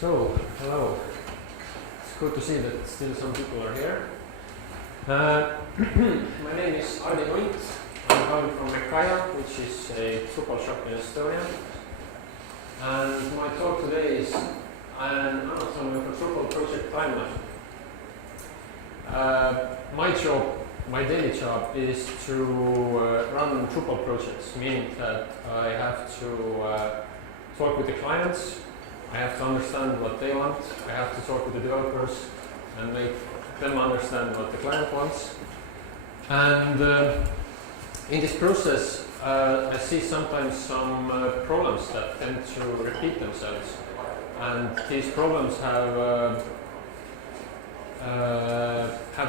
Hello. It's good to see that still some people are here. My name is Ardi Hundt. I'm coming from Mekaya, which is a Drupal shop in Estonia. And my talk today is an anatomy of a Drupal project timeline. My daily job is to run Drupal projects, meaning that I have to talk with the clients, I have to understand what they want, I have to talk with the developers and make them understand what the client wants. And in this process, I see sometimes some problems that tend to repeat themselves. And these problems have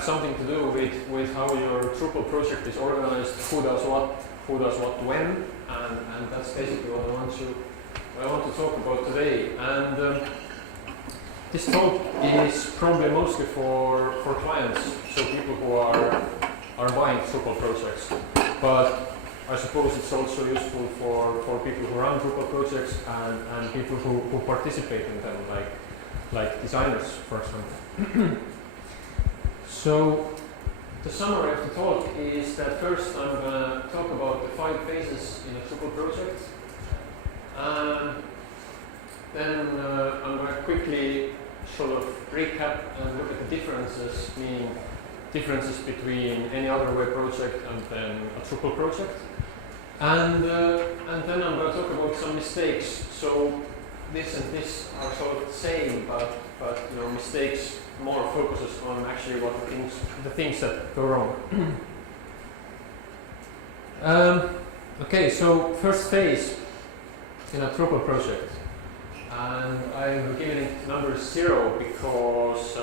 something to do with how your Drupal project is organized, who does what when, and that's basically what I want to talk about today. And this talk is probably mostly for clients, so people who are buying Drupal projects. But I suppose it's also useful for people who run Drupal projects and people who participate in them, like designers, for example. So the summary of the talk is that first I'm going to talk about the 5 phases in a Drupal project. Then I'm going to quickly sort of recap and look at the differences, meaning differences between any other web project and then a Drupal project. And then I'm going to talk about some mistakes. So this and this are sort of the same, but you know, mistakes more focuses on actually what the things that go wrong. Okay, so first phase in a Drupal project, and I'm giving it number 0 because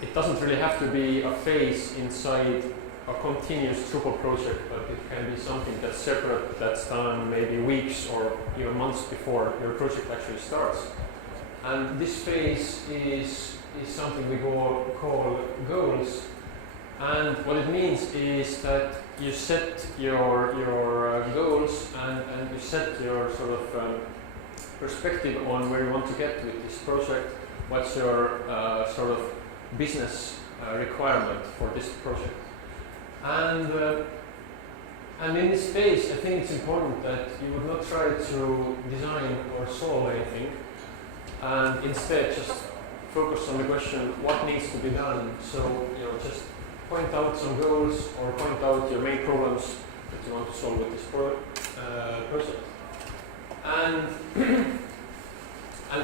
it doesn't really have to be a phase inside a continuous Drupal project, but it can be something that's separate, that's done maybe weeks or even months before your project actually starts. And this phase is something we call goals. And what it means is that you set your goals and you set your sort of perspective on where you want to get with this project. What's your sort of business requirement for this project? And in this phase, I think it's important that you would not try to design or solve anything, and instead just focus on the question, what needs to be done? So, you know, just point out some goals or point out your main problems that you want to solve with this project. And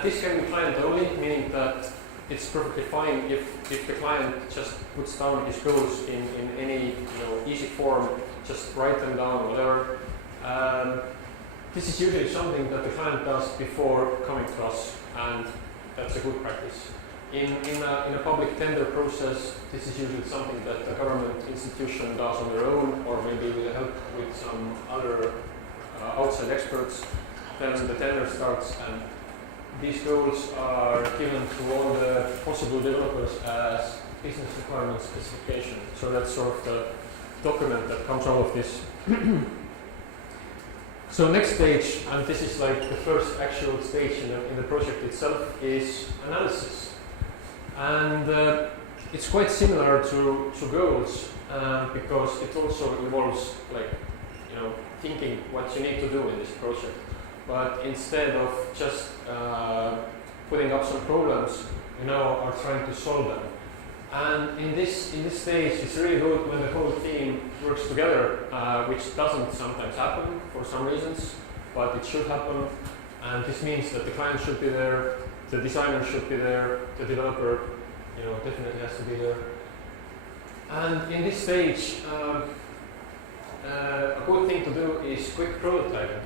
this can be client only, meaning that it's perfectly fine if the client just puts down his goals in any easy form, just write them down, whatever. This is usually something that the client does before coming to us, and that's a good practice. In a public tender process, this is usually something that a government institution does on their own, or maybe with help with some other outside experts. Then the tender starts, and these goals are given to all the possible developers as business requirement specification. So that's sort of the document that comes out of this. So next stage, and this is like the first actual stage in the project itself, is analysis. And it's quite similar to goals because it also involves thinking what you need to do in this project. But instead of just putting up some problems, are trying to solve them. And in this stage, it's really good when the whole team works together, which doesn't sometimes happen for some reasons, but it should happen. And this means that the client should be there, the designer should be there, the developer, definitely has to be there. And in this stage, a good thing to do is quick prototyping.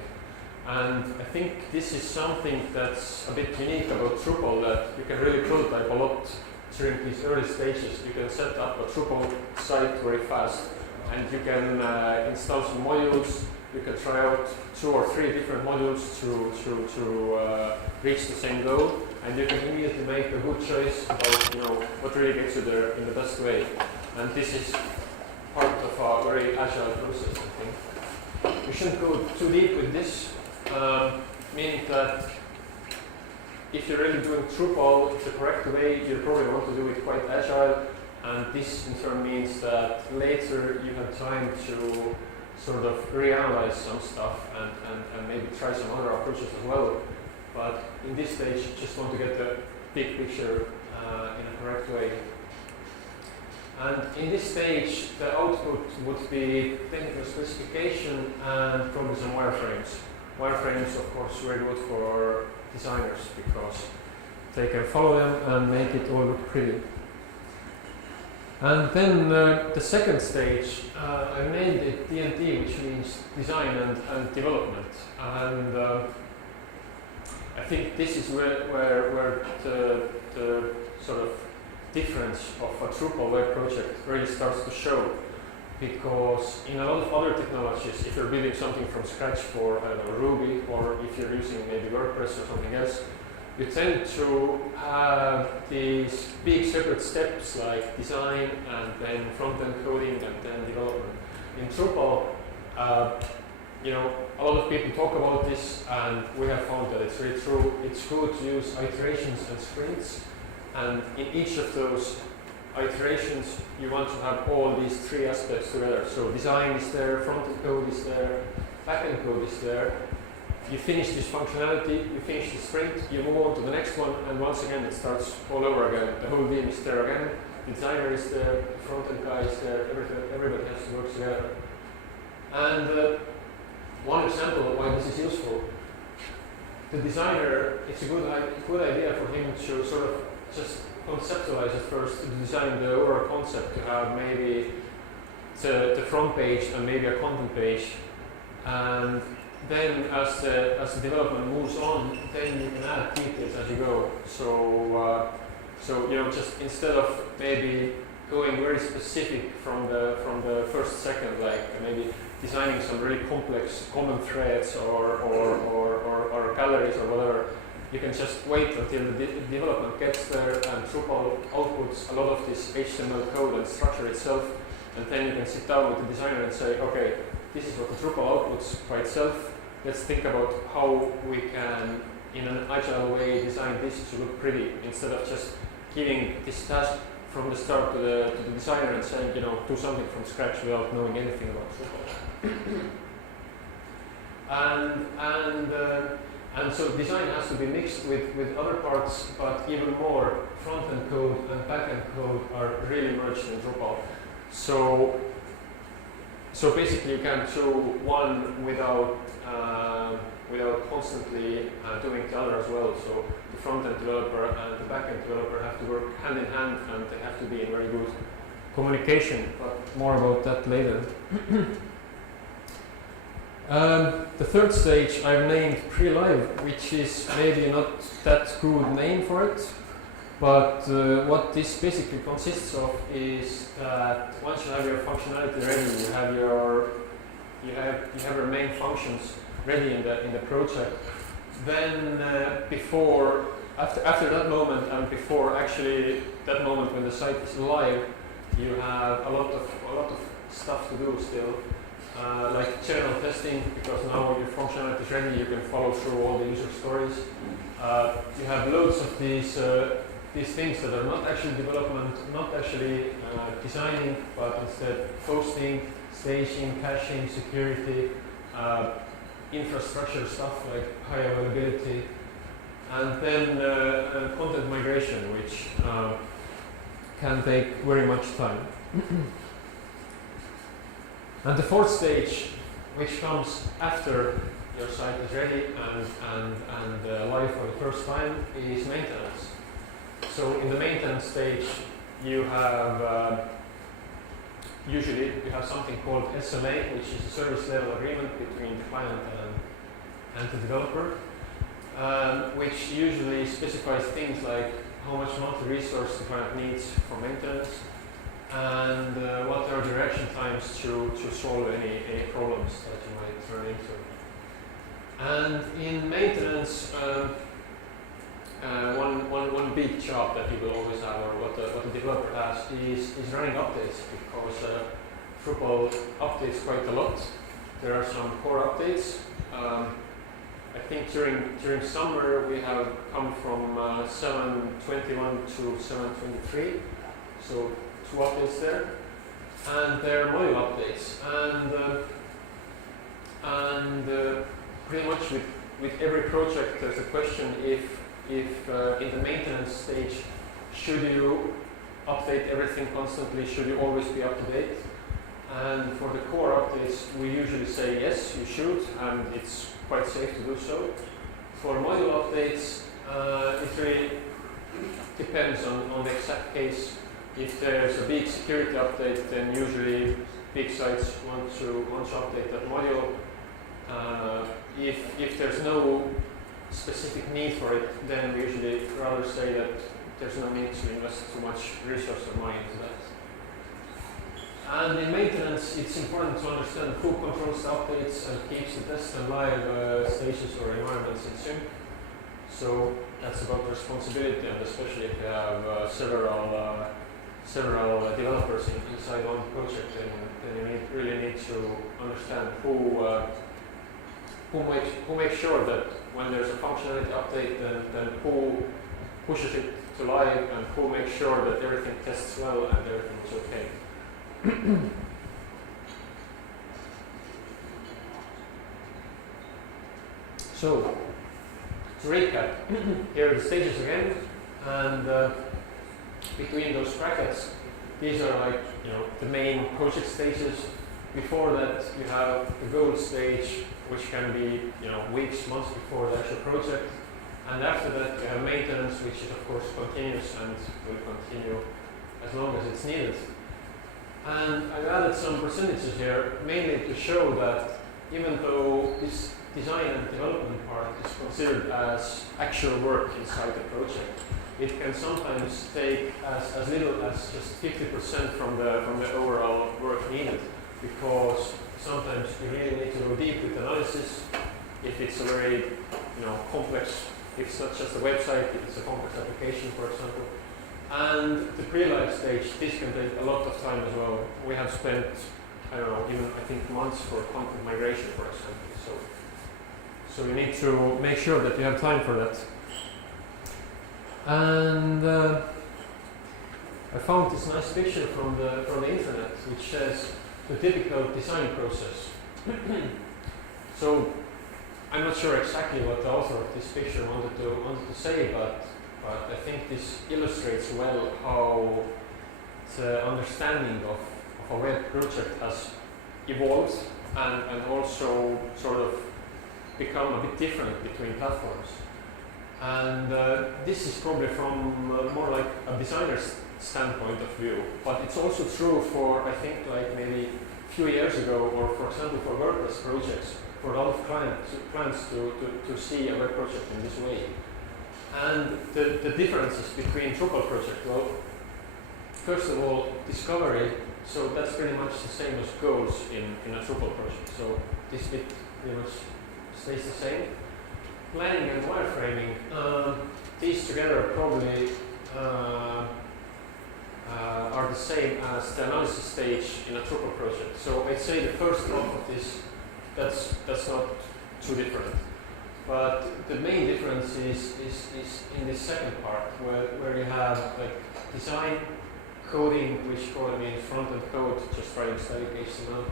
And I think this is something that's a bit unique about Drupal, that you can really prototype a lot during these early stages. You can set up a Drupal site very fast, and you can install some modules. You can try out 2 or 3 different modules to reach the same goal, and you can immediately make a good choice about what really gets you there in the best way. And this is part of a very agile process, I think. We shouldn't go too deep with this, meaning that if you're really doing Drupal the correct way, you probably want to do it quite agile, and this in turn means that later you have time to sort of reanalyze some stuff and maybe try some other approaches as well. But in this stage, you just want to get the big picture in a correct way. And in this stage, the output would be technical specification and probably some wireframes. Wireframes, of course, very good for designers because they can follow them and make it all look pretty. And then the second stage, I named it D&D, which means design and development. And I think this is where the sort of difference of a Drupal web project really starts to show. Because in a lot of other technologies, if you're building something from scratch for, I don't know, Ruby, or if you're using maybe WordPress or something else, you tend to have these big separate steps like design and then front-end coding and then development. In Drupal, you know, a lot of people talk about this, and we have found that it's really true. It's good to use iterations and sprints, and in each of those iterations, you want to have all these three aspects together. So design is there, front-end code is there, back-end code is there. You finish this functionality, you finish the sprint, you move on to the next one, and once again it starts all over again. The whole team is there again, the designer is there, the front-end guy is there, everybody has to work together. And one example of why this is useful, the designer, it's a good idea for him to sort of just conceptualize at first, to design the overall concept, to have maybe the front page and maybe a content page, and then as the development moves on, then you can add details as you go. So you know, just instead of maybe going very specific from the first second, like maybe designing some really complex common threads or galleries or whatever, you can just wait until the development gets there, and Drupal outputs a lot of this HTML code and structure itself, and then you can sit down with the designer and say, okay, this is what the Drupal outputs by itself. Let's think about how we can, in an agile way, design this to look pretty, instead of just giving this task from the start to the designer and saying, you know, do something from scratch without knowing anything about Drupal. And so design has to be mixed with other parts, but even more front-end code and back-end code are really merged in Drupal. So basically you can do one without constantly doing the other as well. So the front-end developer and the back-end developer have to work hand in hand, and they have to be in very good communication, but more about that later. The third stage I've named pre-live, which is maybe not that good name for it, but what this basically consists of is that once you have your functionality ready, you have your main functions ready in the project. Then after that moment and before actually that moment when the site is live, you have a lot of stuff to do still. Like general testing, because now your functionality is ready, you can follow through all the user stories. You have loads of these things that are not actually development, not actually designing, but instead hosting, staging, caching, security, infrastructure stuff like high availability, and then content migration, which can take very much time. And the fourth stage, which comes after your site is ready and live for the first time, is maintenance. So in the maintenance stage, you have usually you have something called SLA, which is a service level agreement between the client and the developer, which usually specifies things like how much monthly resource the client needs for maintenance, and what are the reaction times to solve any problems that you might run into. And in maintenance, one big job that you will always have, or what the developer has, is running updates, because Drupal updates quite a lot. There are some core updates. I think during summer we have come from 7.21 to 7.23, so 2 updates there, and they're module updates, and pretty much with every project there's a question if in the maintenance stage, should you update everything constantly, should you always be up to date? And for the core updates, we usually say yes, you should, and it's quite safe to do so. For module updates, it really depends on the exact case. If there's a big security update, then usually big sites want to update that module. If there's no specific need for it, then we usually rather say that there's no need to invest too much resource or money into that. And in maintenance, it's important to understand who controls the updates and keeps the test and live stages or environments in sync. So that's about responsibility, and especially if you have several developers inside one project, then you really need to understand who makes sure that when there's a functionality update, then who pushes it to live, and who makes sure that everything tests well and everything is okay. So, to recap, here are the stages again, and between those brackets, these are like the main project stages. Before that, you have the goal stage, which can be weeks, months before the actual project, and after that you have maintenance, which is of course continuous and will continue as long as it's needed. And I've added some percentages here, mainly to show that even though this design and development part is considered as actual work inside the project, it can sometimes take as little as just 50% from the overall work needed, because sometimes you really need to go deep with analysis. If it's a very complex, if it's not just a website, if it's a complex application, for example. And the pre-live stage, this can take a lot of time as well. We have spent, I think months for content migration, for example. So you need to make sure that you have time for that. And I found this nice picture from the internet, which says the typical design process. So I'm not sure exactly what the author of this picture wanted to say, but I think this illustrates well how the understanding of a web project has evolved and also sort of become a bit different between platforms. And this is probably from more like a designer's standpoint of view, but it's also true for, I think, like maybe a few years ago, or for example for WordPress projects, for a lot of clients to see a web project in this way. And the differences between Drupal project, well, first of all, discovery, so that's pretty much the same as goals in a Drupal project, so this bit pretty much stays the same. Planning and wireframing, these together probably are the same as the analysis stage in a Drupal project. So I'd say the first half of this, that's not too different. But the main difference is in the second part, where you have like design, coding, which probably means front-end code, just writing static HTML,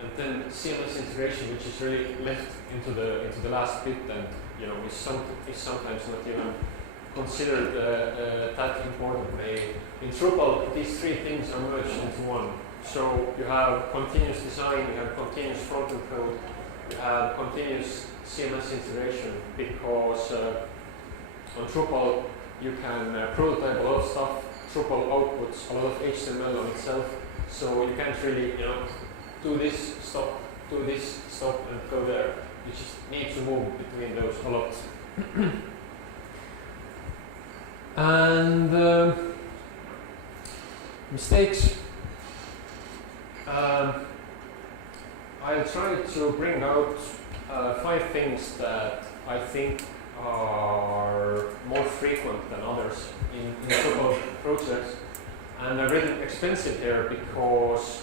and then CMS integration, which is really left into the last bit, and is sometimes not even considered that important. In Drupal, these three things are merged into one. So you have continuous design, you have continuous front-end code, you have continuous CMS integration, because on Drupal you can prototype a lot of stuff. Drupal outputs a lot of HTML on itself, so you can't really do this, stop, and go there. You just need to move between those a lot. And mistakes. I'll try to bring out 5 things that I think are more frequent than others in Drupal projects. And I've written expensive here because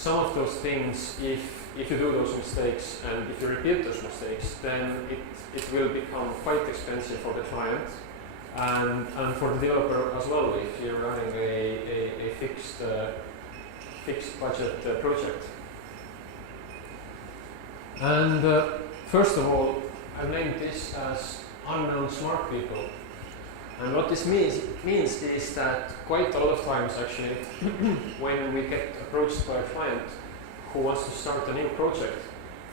some of those things, if you do those mistakes and if you repeat those mistakes, then it will become quite expensive for the client and for the developer as well if you're running a fixed budget project. And first of all, I've named this as unknown smart people. And what this means is that quite a lot of times actually, when we get approached by a client who wants to start a new project,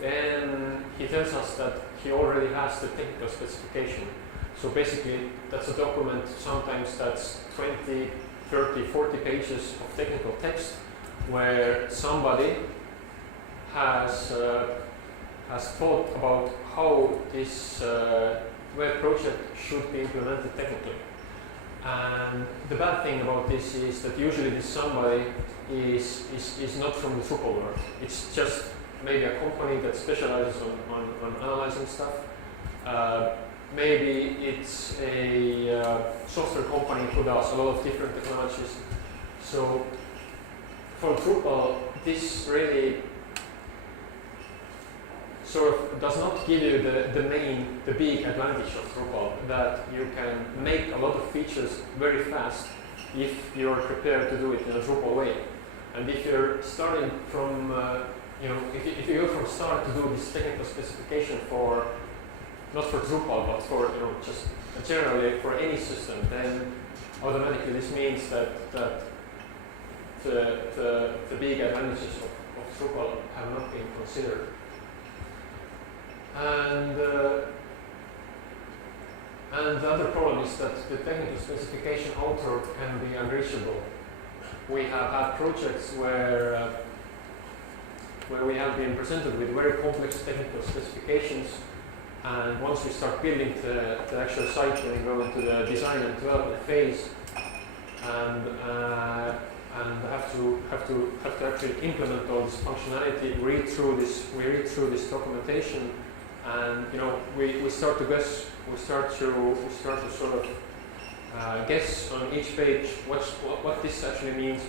then he tells us that he already has the technical specification. So basically, that's a document, sometimes that's 20, 30, 40 pages of technical text, where somebody has thought about how this web project should be implemented technically. And the bad thing about this is that usually this somebody is not from the Drupal world. It's just maybe a company that specializes on analyzing stuff. Maybe it's a software company who does a lot of different technologies. So for Drupal, this really sort of does not give you the big advantage of Drupal, that you can make a lot of features very fast if you're prepared to do it in a Drupal way. And if you're starting from, if you go from start to do this technical specification for, not for Drupal, but for, just generally for any system, then automatically this means that the big advantages of Drupal have not been considered. And the other problem is that the technical specification author can be unreachable. We have had projects where we have been presented with very complex technical specifications, and once we start building the actual site, when we go into the design and development phase, and have to actually implement all this functionality, we read through this documentation. And we start to guess. We start to sort of guess on each page what this actually means,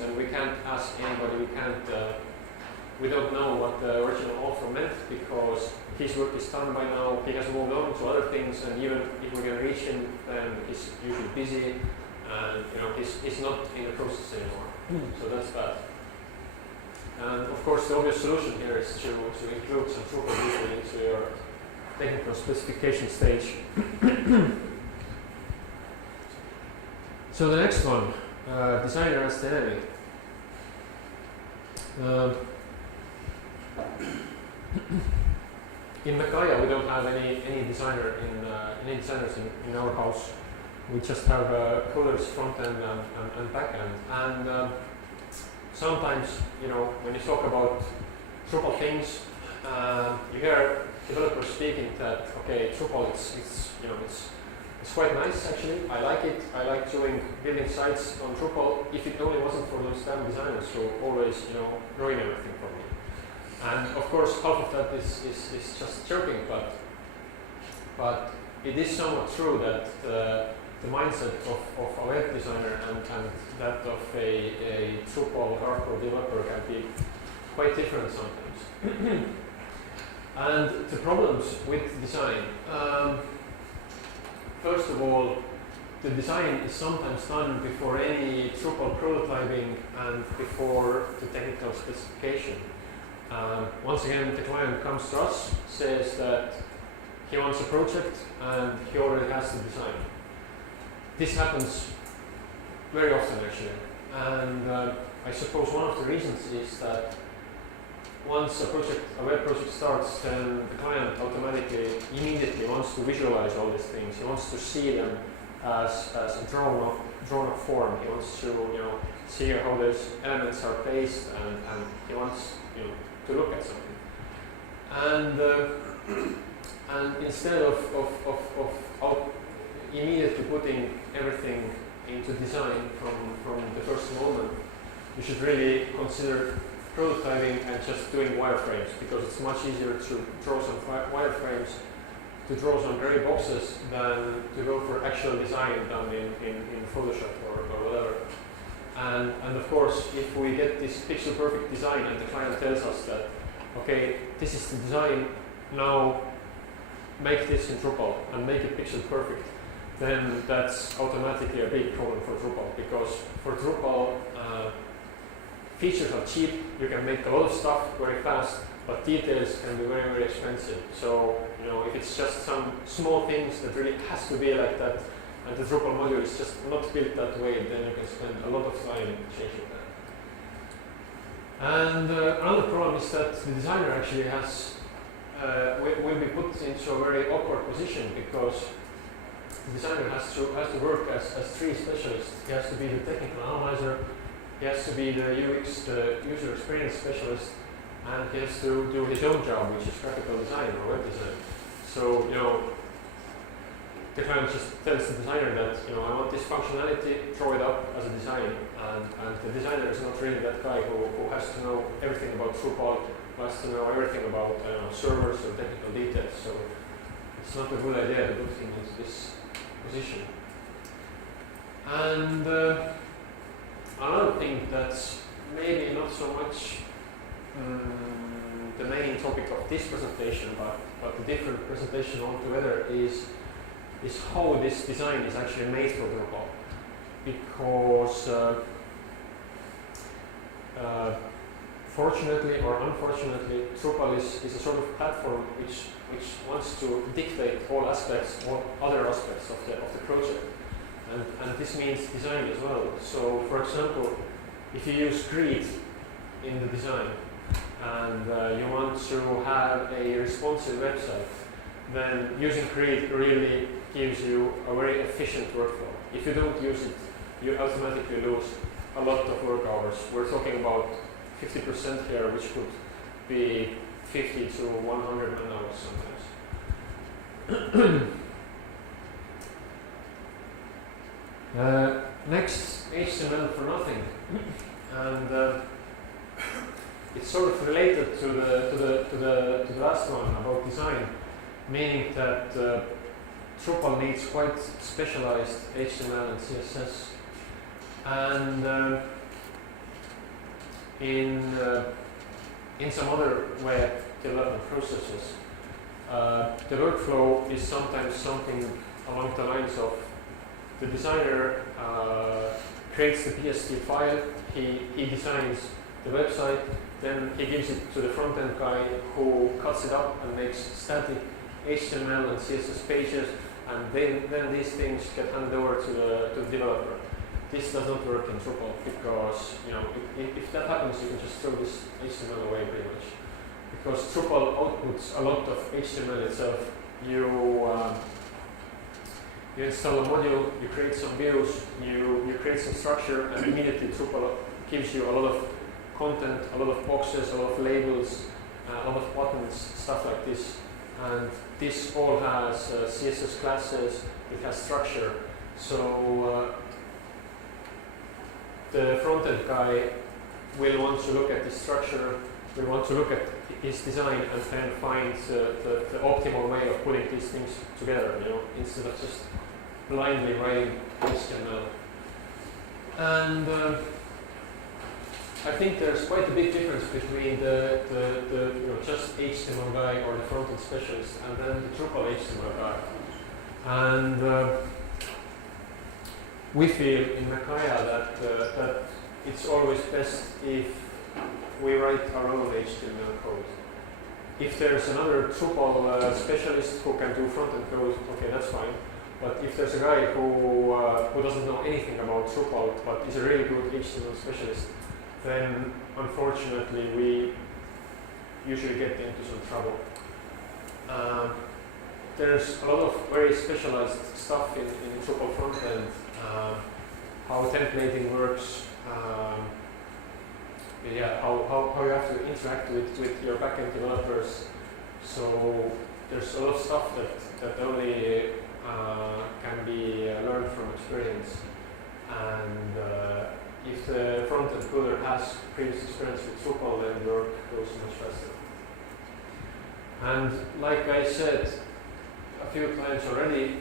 and we can't ask anybody. We don't know what the original author meant because his work is done by now. He has moved on to other things, and even if we can reach him, then he's usually busy, and he's not in the process anymore. So that's bad. And of course, the obvious solution here is to include some Drupal detail into your technical specification stage. So the next one, designer as the enemy. In Mekaya, we don't have any designers in our house. We just have coders front end and back end. And sometimes, when you talk about Drupal things, you hear developers speaking that, okay, Drupal, it's quite nice actually. I like it. I like building sites on Drupal. If it only wasn't for those damn designers who always, ruin everything for me. And of course, half of that is just joking, but it is somewhat true that the mindset of a web designer and that of a Drupal hardcore developer can be quite different sometimes. And the problems with design. First of all, the design is sometimes done before any Drupal prototyping and before the technical specification. Once again, the client comes to us, says that he wants a project and he already has the design. This happens very often actually, and I suppose one of the reasons is that once a web project starts, then the client immediately wants to visualize all these things. He wants to see them as a drawn up form. He wants to see how those elements are placed, and he wants to look at something. And instead of immediately putting everything into design from the first moment, you should really consider prototyping and just doing wireframes, because it's much easier to draw some wireframes, to draw some gray boxes, than to go for actual design done in Photoshop or whatever. And of course, if we get this pixel perfect design and the client tells us that, okay, this is the design, now make this in Drupal and make it pixel perfect, then that's automatically a big problem for Drupal, because for Drupal, features are cheap, you can make a lot of stuff very fast, but details can be very, very expensive. So, if it's just some small things that really has to be like that, and the Drupal module is just not built that way, then you can spend a lot of time changing that. And another problem is that the designer actually will be put into a very awkward position, because the designer has to work as three specialists. He has to be the technical analyzer, he has to be the UX, the user experience specialist, and he has to do his own job, which is graphical design or web design. So, the client just tells the designer that, I want this functionality, throw it up as a design. And the designer is not really that guy who has to know everything about Drupal, who has to know everything about servers or technical details. So it's not a good idea to put him into this position. And another thing that's maybe not so much the main topic of this presentation, but a different presentation altogether, is how this design is actually made for Drupal. Because fortunately or unfortunately, Drupal is a sort of platform which wants to dictate all other aspects of the project. And this means design as well. So, for example, if you use grid in the design and you want to have a responsive website, then using grid really gives you a very efficient workflow. If you don't use it, you automatically lose a lot of work hours. We're talking about 50% here, which could be 50 to 100 man hours sometimes. Next, HTML for nothing, and it's sort of related to the last one about design, meaning that Drupal needs quite specialized HTML and CSS, and in some other web development processes, the workflow is sometimes something along the lines of the designer creates the PSD file, he designs the website, then he gives it to the front-end guy who cuts it up and makes static HTML and CSS pages, and then these things get handed over to the developer. This does not work in Drupal, because if that happens, you can just throw this HTML away pretty much. Because Drupal outputs a lot of HTML itself. You install a module, you create some views, you create some structure, and immediately Drupal gives you a lot of content, a lot of boxes, a lot of labels, a lot of buttons, stuff like this. And this all has CSS classes, it has structure. So the front-end guy will want to look at the structure, will want to look at his design, and then find the optimal way of putting these things together, instead of just blindly writing HTML. And I think there's quite a big difference between the just HTML guy or the front-end specialist, and then the Drupal HTML guy. And we feel in Makaya that it's always best if we write our own HTML code. If there's another Drupal specialist who can do front-end code, okay, that's fine. But if there's a guy who doesn't know anything about Drupal but is a really good HTML specialist, then unfortunately we usually get into some trouble. There's a lot of very specialized stuff in Drupal frontend, how templating works, how you have to interact with your backend developers. So there's a lot of stuff that only can be learned from experience. And if the front-end coder has previous experience with Drupal, then work goes much faster. And like I said a few times already,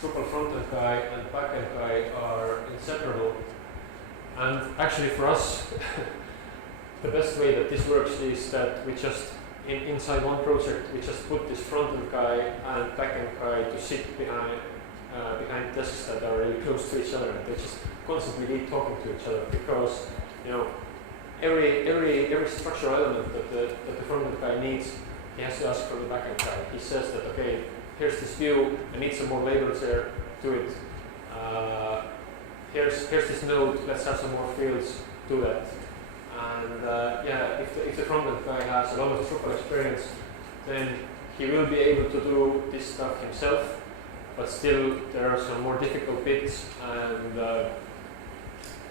Drupal front-end guy and back-end guy are inseparable. And actually for us, the best way that this works is that we just, inside one project, we just put this front-end guy and back-end guy to sit behind desks that are really close to each other, and they just constantly be talking to each other, because every structural element that the front-end guy needs, he has to ask from the back-end guy. He says that, okay, here's this view, I need some more labels there, do it. Here's this node, let's have some more fields, do that. And if the front-end guy has a lot of Drupal experience, then he will be able to do this stuff himself, but still there are some more difficult bits. And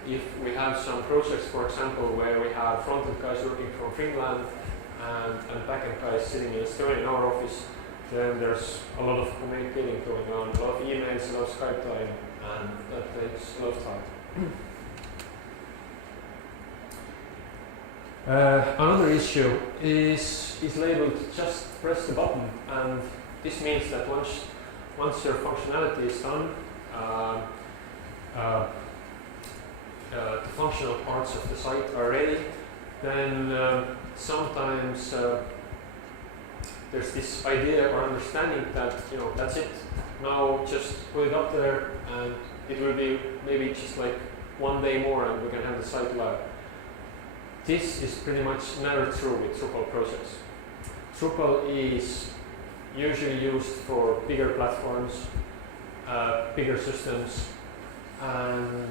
if we have some projects, for example, where we have front-end guys working from Finland and back-end guys sitting in Estonia in our office, then there's a lot of communicating going on, a lot of emails, a lot of Skype time, and that takes a lot of time. Another issue is labeled just press the button, and this means that once your functionality is done, the functional parts of the site are ready, then sometimes there's this idea or understanding that that's it. Now just put it up there, and it will be maybe just like one day more, and we can have the site live. This is pretty much never true with Drupal projects. Drupal is usually used for bigger platforms, bigger systems, and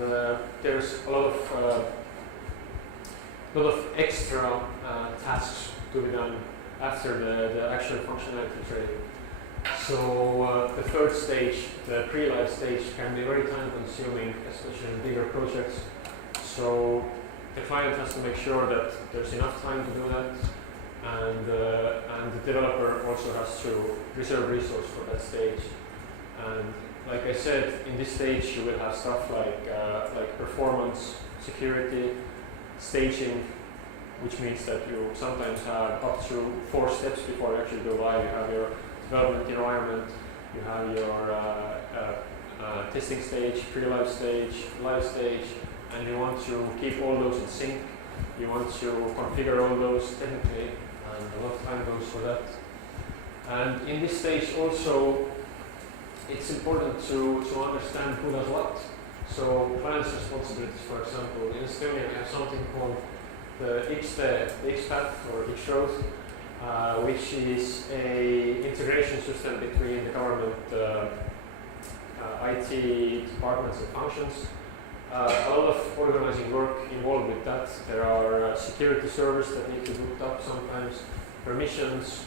there's a lot of extra tasks to be done after the actual functionality is ready. So the third stage, the pre-live stage, can be very time consuming, especially in bigger projects. So the client has to make sure that there's enough time to do that, and the developer also has to reserve resource for that stage. And like I said, in this stage you will have stuff like performance, security, staging, which means that you sometimes have up to 4 steps before you actually go live. You have your development environment, you have your testing stage, pre-live stage, live stage, and you want to keep all those in sync. You want to configure all those technically, and a lot of time goes for that. And in this stage also, it's important to understand who does what. So client's responsibilities, for example, in Estonia we have something called the XPath or X-Road, which is a integration system between the government IT departments and functions. A lot of organizing work involved with that. There are security servers that need to be hooked up sometimes, permissions,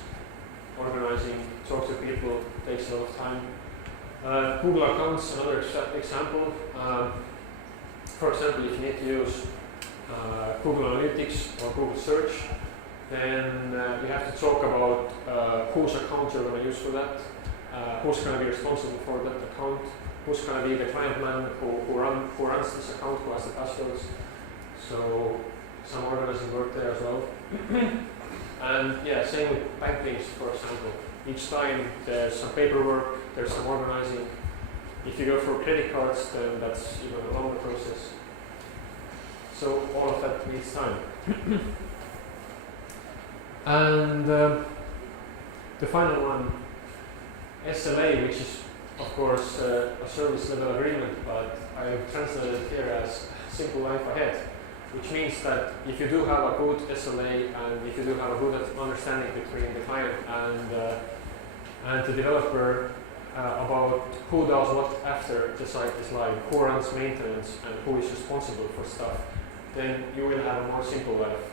organizing, talk to people, takes a lot of time. Google accounts, another example. For example, if you need to use Google Analytics or Google Search, then you have to talk about whose account you're going to use for that, who's going to be responsible for that account, who's going to be the client man who runs this account, who has the passwords. So some organizing work there as well. And yeah, same with bank links, for example. Each time there's some paperwork, there's some organizing. If you go for credit cards, then that's even a longer process. So all of that needs time. And the final one, SLA, which is of course a service level agreement, but I have translated it here as simple life ahead, which means that if you do have a good SLA and if you do have a good understanding between the client and the developer about who does what after the site is live, who runs maintenance and who is responsible for stuff, then you will have a more simple life.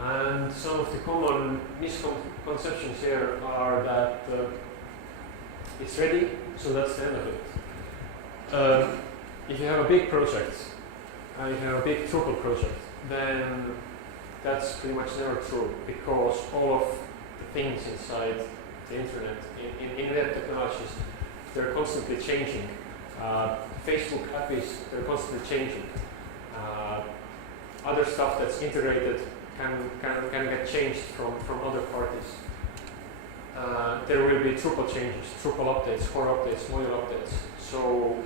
And some of the common misconceptions here are that it's ready, so that's the end of it. If you have a big project, if you have a big Drupal project, then that's pretty much never true, because all of the things inside the internet, in web technologies, they're constantly changing. Facebook APIs, they're constantly changing. Other stuff that's integrated can get changed from other parties. There will be Drupal changes, Drupal updates, core updates, module updates. So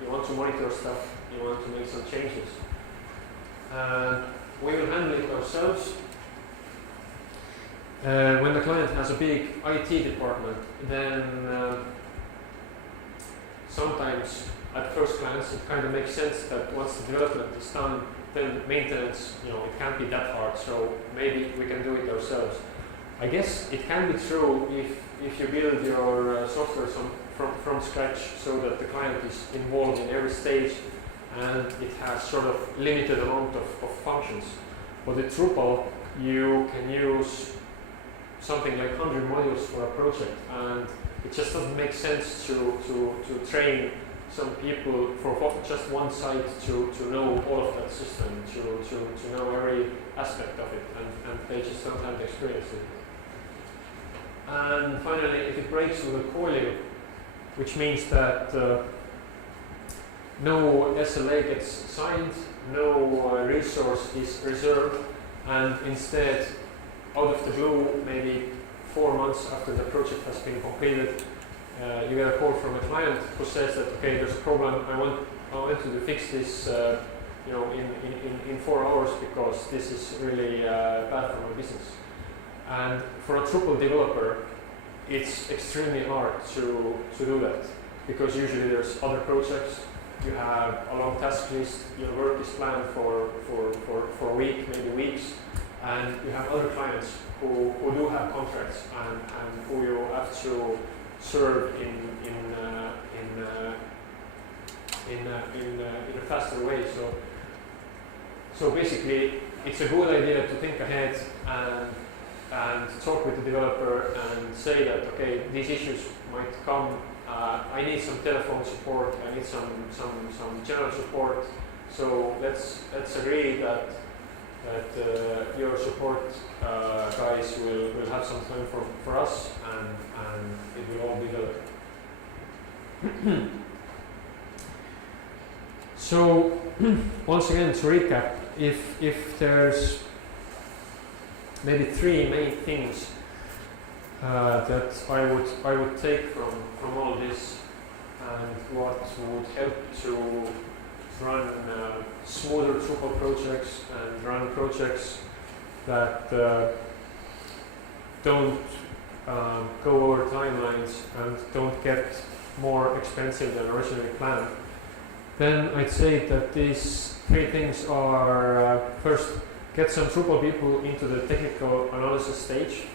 you want to monitor stuff, you want to make some changes. We will handle it ourselves. When the client has a big IT department, then sometimes at first glance it kind of makes sense that once the development is done, then maintenance, it can't be that hard, so maybe we can do it ourselves. I guess it can be true if you build your software from scratch so that the client is involved in every stage and it has sort of limited amount of functions. But with Drupal, you can use something like 100 modules for a project, and it just doesn't make sense to train some people for just one site to know all of that system, to know every aspect of it, and they just don't have the experience with it. And finally, if it breaks, we will call you, which means that no SLA gets signed, no resource is reserved, and instead, out of the blue, maybe 4 months after the project has been completed, you get a call from a client who says that, okay, there's a problem, I want you to fix this in 4 hours because this is really bad for my business. And for a Drupal developer, it's extremely hard to do that, because usually there's other projects, you have a long task list, your work is planned for a week, maybe weeks, and you have other clients who do have contracts and who you have to serve in a faster way. So basically, it's a good idea to think ahead and talk with the developer and say that, okay, these issues might come. I need some telephone support. I need some general support. So let's agree that your support guys will have some time for us, and it will all be developed. So once again, to recap, if there's maybe 3 main things that I would take from all this, and what would help to run smoother Drupal projects and run projects that don't go over timelines and don't get more expensive than originally planned, then I'd say that these 3 things are first, get some Drupal people into the technical analysis stage.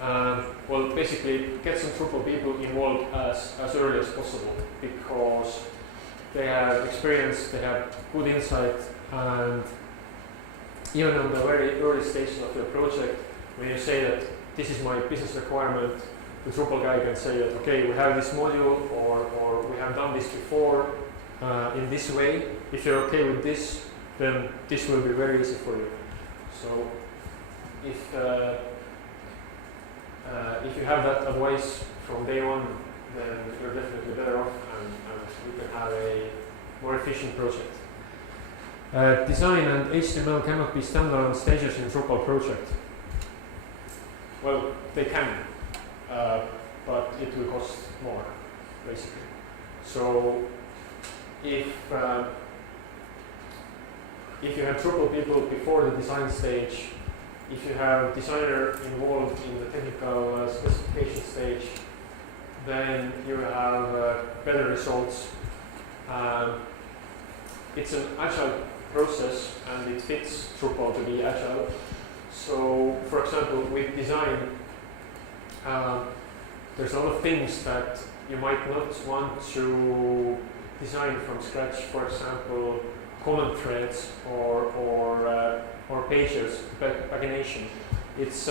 Well, basically, get some Drupal people involved as early as possible, because they have experience, they have good insight, and even on the very early stages of your project, when you say that this is my business requirement, the Drupal guy can say that, okay, we have this module, or we have done this before in this way. If you're okay with this, then this will be very easy for you. So if you have that advice from day one, then you're definitely better off, and you can have a more efficient project. Design and HTML cannot be standalone stages in Drupal project. Well, they can, but it will cost more, basically. So if you have Drupal people before the design stage, if you have designer involved in the technical specification stage, then you have better results. It's an agile process, and it fits Drupal to be agile. So, for example, with design, there's a lot of things that you might not want to design from scratch. For example, comment threads or pages, pagination. It's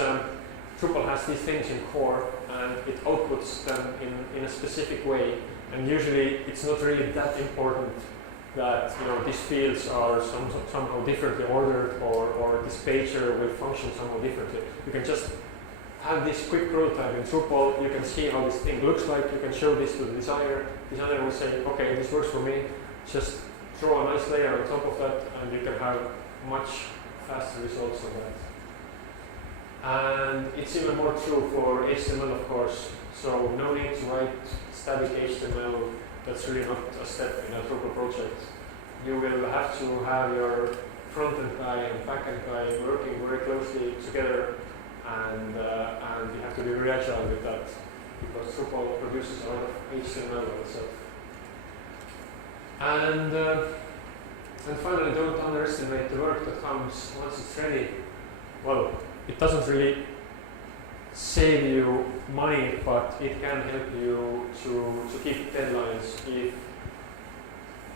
Drupal has these things in core, and it outputs them in a specific way. And usually, it's not really that important that these fields are somehow differently ordered, or this pager will function somehow differently. You can just have this quick prototype in Drupal. You can see how this thing looks like. You can show this to the designer. Designer will say, okay, this works for me. Just throw a nice layer on top of that, and you can have much faster results on that. And it's even more true for HTML, of course. So no need to write static HTML. That's really not a step in a Drupal project. you will have to have your front-end guy and back-end guy working very closely together, and you have to be very agile with that, because Drupal produces a lot of HTML by itself. And finally, don't underestimate the work that comes once it's ready. Well, it doesn't really save you money, but it can help you to keep deadlines. If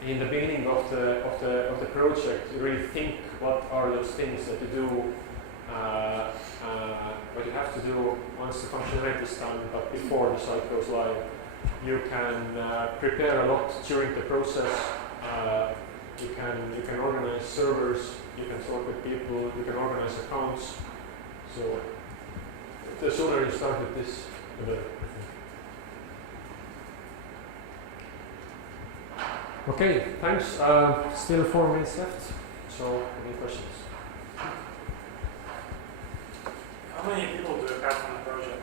in the beginning of the project you really think what are those things that you do, what you have to do once the functionality is done, but before the site goes live, you can prepare a lot during the process. You can organize servers, you can talk with people, you can organize accounts. So the sooner you start with this, the better, I think. Okay, thanks. Still 4 minutes left. So, any questions? How many people do you have on a project?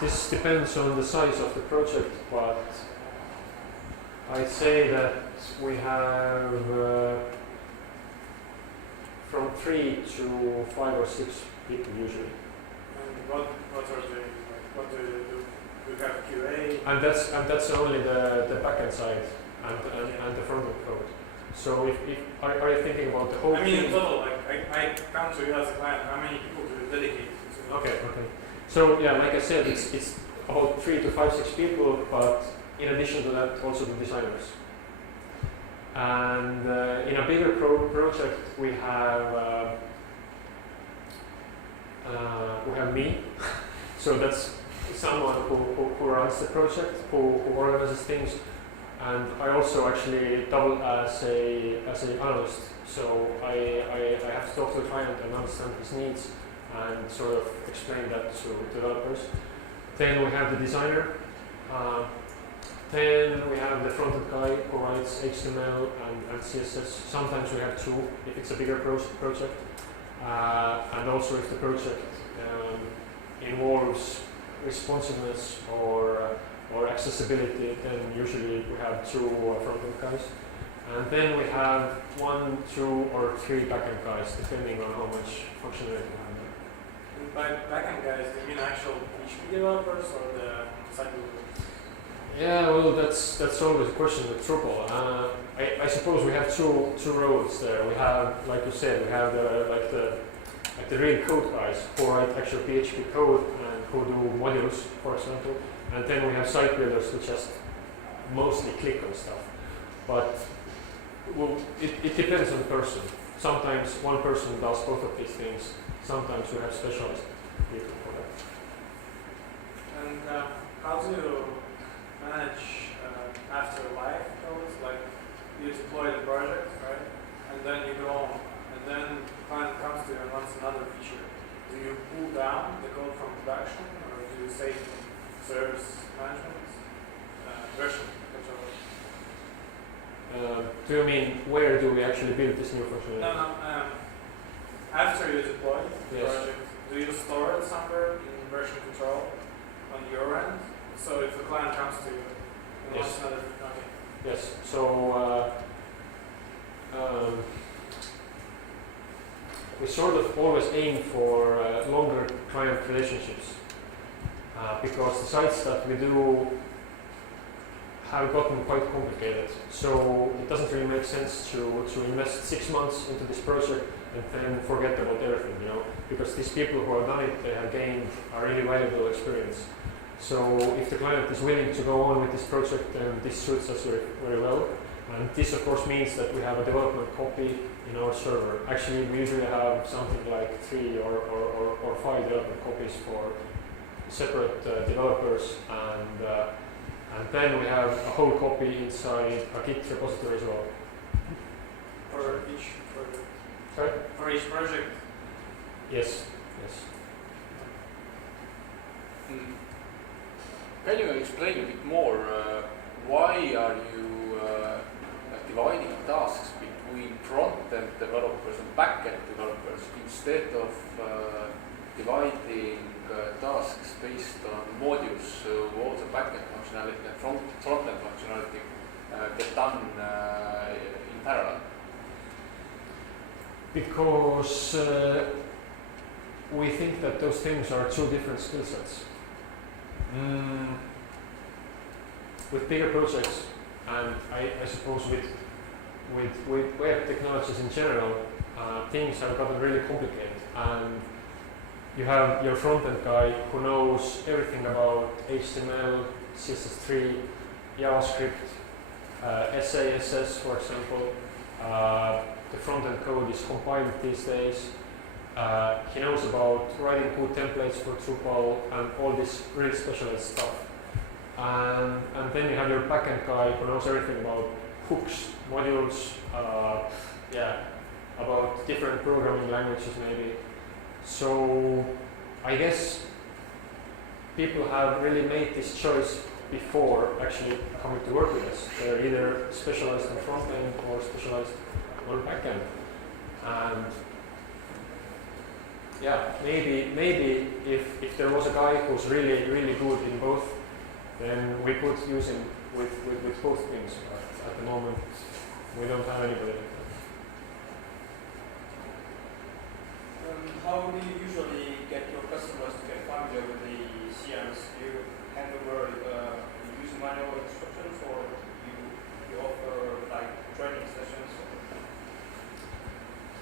This depends on the size of the project, but I'd say that we have from 3 to 5 or 6 people usually. And what are they? What do you do? Do you have QA? And that's only the backend side and the front end code. So if are you thinking about the whole? I mean, team? in total, like I come to you as a client. How many people do you dedicate to? Okay. So yeah, like I said, it's about 3 to 5, 6 people, but in addition to that, also the designers. And in a bigger project, we have me. So that's someone who runs the project, who organizes things, and I also actually double as an analyst. So I have to talk to the client and understand his needs and sort of explain that to developers. Then we have the designer. Then we have the front-end guy who writes HTML and CSS. Sometimes we have 2 if it's a bigger project. And also if the project involves responsiveness or accessibility, then usually we have 2 front-end guys. And then we have 1, 2, or 3 back-end guys, depending on how much functionality we have. And by back-end guys, do you mean actual PHP developers or the site developers? Yeah, well, that's always a question with Drupal. I suppose we have two roles there. We have, like you said, we have the real code guys who write actual PHP code and who do modules, for example. And then we have site builders who just mostly click on stuff. But well, it depends on the person. Sometimes one person does both of these things. Sometimes we have specialized people for that. And how do you manage after live codes? Like you deploy the project, right? And then you go on, and then client comes to you and wants another feature. Do you pull down the code from production, or do you save service management version control? Do you mean where do we actually build this new functionality? No. After you deploy the Yes. project, do you store it somewhere in version control on your end? So if the client comes to you and wants Yes. another, okay. Yes. So we sort of always aim for longer client relationships because the sites that we do have gotten quite complicated. So it doesn't really make sense to invest 6 months into this project and then forget about everything, because these people who have done it, they have gained a really valuable experience. So if the client is willing to go on with this project, then this suits us very, very well. And this of course means that we have a development copy in our server. Actually, we usually have something like 3 or 5 development copies for separate developers, and then we have a whole copy inside a Git repository as well. For each project. Sorry? For each project. Yes. Can you explain a bit more why are you dividing tasks between front-end developers and back-end developers instead of dividing tasks based on modules, so all the back-end functionality and front-end functionality get done in parallel? Because we think that those things are two different skill sets. With bigger projects, and I suppose with web technologies in general, things have gotten really complicated, and you have your front-end guy who knows everything about HTML, CSS3, JavaScript, SASS, for example. The front-end code is compiled these days. He knows about writing code templates for Drupal and all this really specialized stuff. And then you have your backend guy who knows everything about hooks, modules, about different programming languages maybe. So I guess people have really made this choice before actually coming to work with us. They're either specialized in front end or specialized on back end. And yeah, maybe if there was a guy who's really good in both, then we could use him with both things. But at the moment, we don't have anybody. How do you usually get your customers to get familiar with the CMs? Do you hand over user manual instructions, or you offer like training sessions?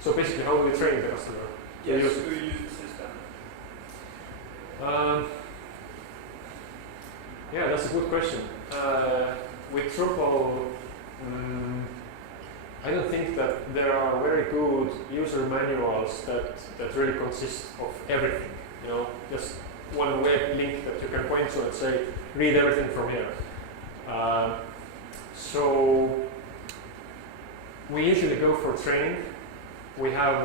So basically, how do we train the customer? Yes, to use the system. Yeah, that's a good question. With Drupal, I don't think that there are very good user manuals that really consist of everything. You know, just one web link that you can point to and say, read everything from here. So we usually go for training. We have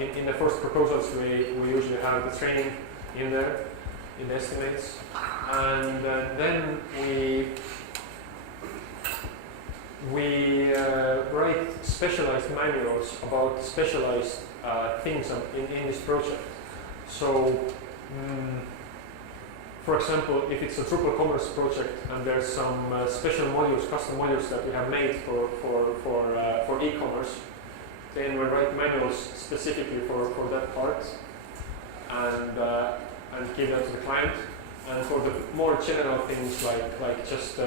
in the first proposals we usually have the training in there in the estimates, and then we write specialized manuals about specialized things in this project. So, for example, if it's a Drupal commerce project and there's some special modules, custom modules that we have made for e-commerce, then we write manuals specifically for that part and give that to the client. And for the more general things like just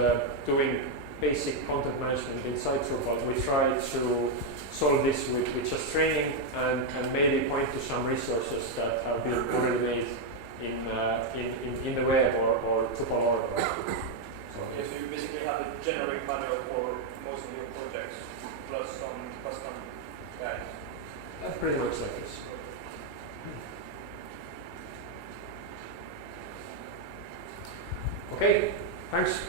doing basic content management inside Drupal, we try to solve this with just training and maybe point to some resources that have been already made in the web or Drupal org. So you basically have a generic manual for most of your projects, plus some custom guides. That's pretty much like this. Okay, thanks.